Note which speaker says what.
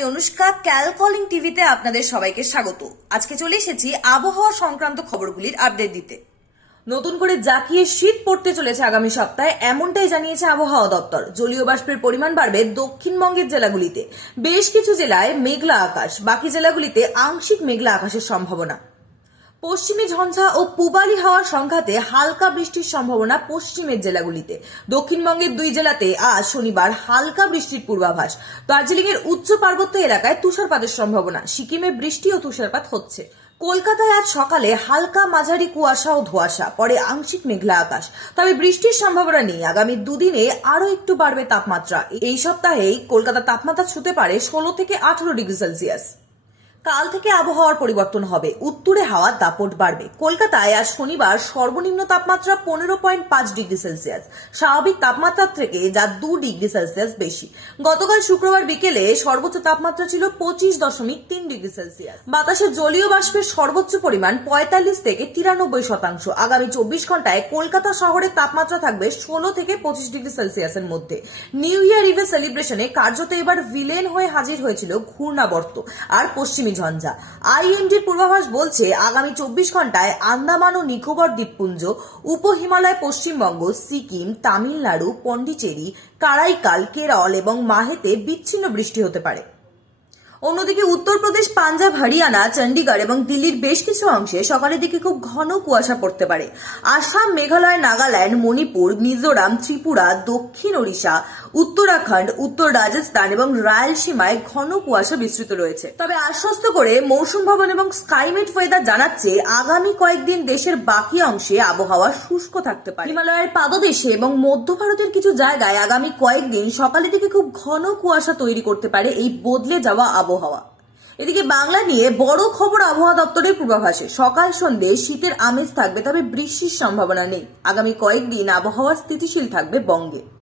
Speaker 1: আমি অনুষ্কা ক্যাল কলিং টিভিতে আপনাদের সবাইকে স্বাগত। আজকে চলে এসেছি আবহাওয়া সংক্রান্ত খবরগুলির আপডেট দিতে। নতুন করে জাকিয়ে শীত পড়তে চলেছে আগামী সপ্তাহে, এমনটাই জানিয়েছে আবহাওয়া দপ্তর। জলীয় বাষ্পের পরিমাণ বাড়বে দক্ষিণবঙ্গের জেলাগুলিতে। বেশ কিছু জেলায় মেঘলা আকাশ, বাকি জেলাগুলিতে আংশিক মেঘলা আকাশের সম্ভাবনা। পশ্চিমী ঝঞ্ঝা ও পূবালি হাওয়ার সংঘাতে হালকা বৃষ্টির সম্ভাবনা পশ্চিমের জেলাগুলিতে। দক্ষিণবঙ্গের দুই জেলাতে আজ শনিবার হালকা বৃষ্টির পূর্বাভাস। দার্জিলিং এর উচ্চ পার্বত্য এলাকায় তুষারপাতের সম্ভাবনা। সিকিমে বৃষ্টি ও তুষারপাত হচ্ছে। কলকাতায় আজ সকালে হালকা মাঝারি কুয়াশা ও ধোঁয়াশা, পরে আংশিক মেঘলা আকাশ। তবে বৃষ্টির সম্ভাবনা নেই। আগামী দুদিনে আরও একটু বাড়বে তাপমাত্রা। এই সপ্তাহেই কলকাতা তাপমাত্রা ছুতে পারে ষোলো থেকে আঠারো ডিগ্রি সেলসিয়াস। কাল থেকে আবহাওয়ার পরিবর্তন হবে। উত্তরে হাওয়ার দাপট বাড়বে। কলকাতায় আজ শনিবার সর্বনিম্ন তাপমাত্রা পনেরো পয়েন্ট পাঁচ ডিগ্রি সেলসিয়াস। স্বাভাবিক তাপমাত্রার থেকে যা দু ডিগ্রি সেলসিয়াস বেশি। গতকাল শুক্রবার বিকেলে সর্বোচ্চ তাপমাত্রা ছিল পঁচিশ দশমিক তিন ডিগ্রি সেলসিয়াস। বাতাসে জলীয় বাষ্পের সর্বোচ্চ পরিমাণ পঁয়তাল্লিশ থেকে তিরানব্বই শতাংশ। আগামী চব্বিশ ঘন্টায় কলকাতা শহরের তাপমাত্রা থাকবে ষোলো থেকে পঁচিশ ডিগ্রি সেলসিয়াসের মধ্যে। নিউ ইয়ার ইভে সেলিব্রেশনে কার্যত এবার ভিলেন হয়ে হাজির হয়েছিল ঘূর্ণাবর্ত। আর পশ্চিমী ঝঞ্ঝা। আইএনডির পূর্বাভাস বলছে, আগামী চব্বিশ ঘন্টায় আন্দামান ও নিকোবর দ্বীপপুঞ্জ উপ হিমালয় পশ্চিমবঙ্গ, সিকিম, তামিলনাড়ু, পন্ডিচেরি, কারাইকাল, কেরল এবং মাহেতে বিচ্ছিন্ন বৃষ্টি হতে পারে। অন্যদিকে উত্তরপ্রদেশ, পাঞ্জাব, হরিয়ানা চণ্ডীগড় এবং দিল্লির বেশ কিছু অংশে সকালের দিকে খুব ঘন কুয়াশা পড়তে পারে। আসাম, মেঘালয়, নাগাল্যান্ড, মণিপুর, মিজোরাম, ত্রিপুরা, দক্ষিণ ওড়িশা, উত্তরাখণ্ড, উত্তর রাজস্থান এবং রায়লসীমায় ঘন কুয়াশা বিস্তৃত রয়েছে। তবে আশ্বস্ত করে মৌসুম ভবন এবং স্কাইমেট ওয়েদার জানাচ্ছে, আগামী কয়েকদিন দেশের বাকি অংশে আবহাওয়া শুষ্ক থাকতে পারে। হিমালয়ের পাদদেশে এবং মধ্য ভারতের কিছু জায়গায় আগামী কয়েকদিন সকালের দিকে খুব ঘন কুয়াশা তৈরি করতে পারে এই বদলে যাওয়া আবহাওয়া। এদিকে বাংলা নিয়ে বড় খবর আবহাওয়া দপ্তরের পূর্বাভাসে। সকাল সন্ধ্যে শীতের আমেজ থাকবে, তবে বৃষ্টির সম্ভাবনা নেই। আগামী কয়েকদিন আবহাওয়া স্থিতিশীল থাকবে বঙ্গে।